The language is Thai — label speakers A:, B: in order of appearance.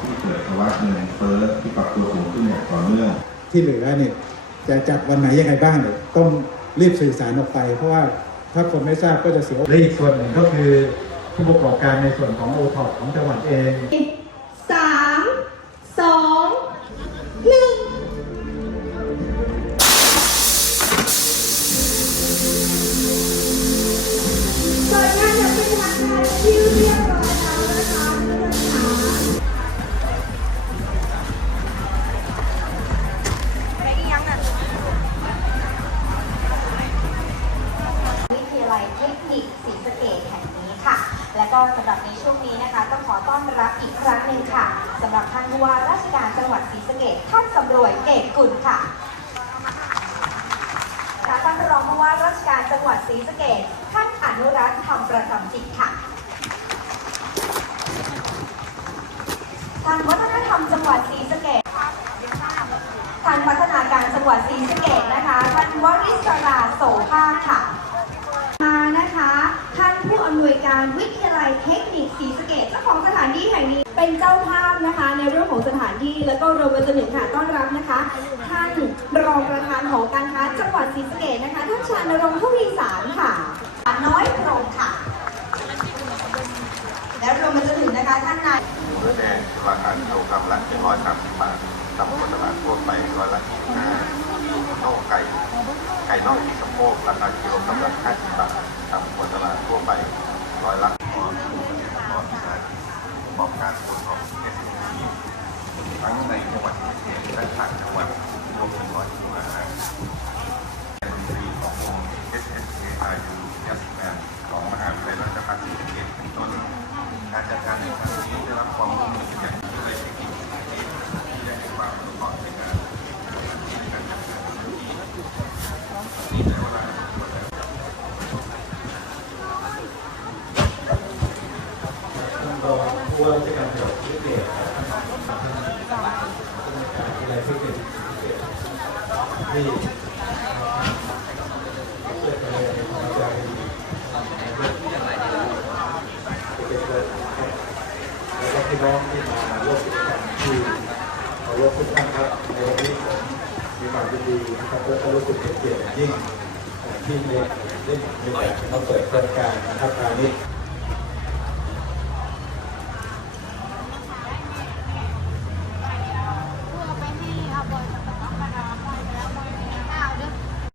A: ที่เกิ
B: ดภาวะเงินเฟ้อที่ปรับตัวสูงขึ้นอย่างต่อเนื่อง
A: ที่เหลือเนี่ยจะจับวันไหนยังไงบ้างเนี่ยต้องรีบสื่อสารออกไป เพราะว่าถ้าคนไม่ทราบก็จะเสียและอีกส่วนหนึ่งก็คือผู้ประกอบการในส่วนของโอท็อปของจังหวัดเอง
C: ก็
D: สำหรับในช่วงนี้นะคะต้องขอต้อนรับอีกครั้งหนึ่งค่ะสำหรับท่านผู้ว่าราชการจังหวัดศรีสะเกษท่านสำรวยเกตกุลค่ะท่านรองผู้ว่าราชการจังหวัดศรีสะเกษท่านอนุรักษ์ธรรมประจำจิตค่ะทานวัฒนธรรมจังหวัดศรีสะเกษทานพัฒนาการจังหวัดศรีสะเกษนะคะ ท่านวริศราโสภะ
C: มานะคะ ท่านผู้อำนวยการวิทยาลัยเทคนิคศรีสะเกษเจ้าของสถานที่แห่งนี้ เป็นเจ้าภาพนะคะ ในเรื่องของสถานที่แล้วก็รวมไปจนถึงค่ะต้อนรับนะคะ ท่านรองประธานหอการค้าจังหวัดศรีสะเกษนะคะท่านชานรงค์ทวีสารค่ะ
D: น้อยพรหมค่ะ และรวมไปจนถึงนะคะท่านนาย
B: เนื้อแดงราคากิโลกรัมละ130บาทตำกว่าตลาดทั่วไปร้อยละ25น่องไก่ไก่น่องที่สะโพกราคากิโลกรัมละ50บาทต่ำกว่าตลาดทั่วไปร้อยละ บอกการขนส่งเอสพีทั้งในจังหวัดศรีสะเกและต่างจังหวัดรวมถึงร้อยที่มาดนตรีของวง S S K I U Jazz Band ของมหาวิทยาลัยราชภัฏศรีสะเกษเป็นต้น การจัดการในครั้งนี้ได้รับความร่วมมือจากวิทยาลัยเทคนิคศรีสะเกษที่ได้ให้ความอนุเคราะห์ในการในการจัดการในครั้งนี้นี่ในเวลา
A: ท่านรองผู้ว่าราชการจังหวัดศรีสะเกษนะครับท่านผู้อำนวยการวิทยาลัยเทคนิคศรีสะเกษ ที่เกิดอะไรใจแล้วก็พี่น้องที่มาร่วมกิจกรรมที่ขอรบทุกท่านครับในวันนี้ผมมีความยินดีนะครับและรู้สึกเป็นเกียรติอย่างยิ่งที่ได้ได้มีโอกาสมาเปิดโครงการนะครับคราวนี้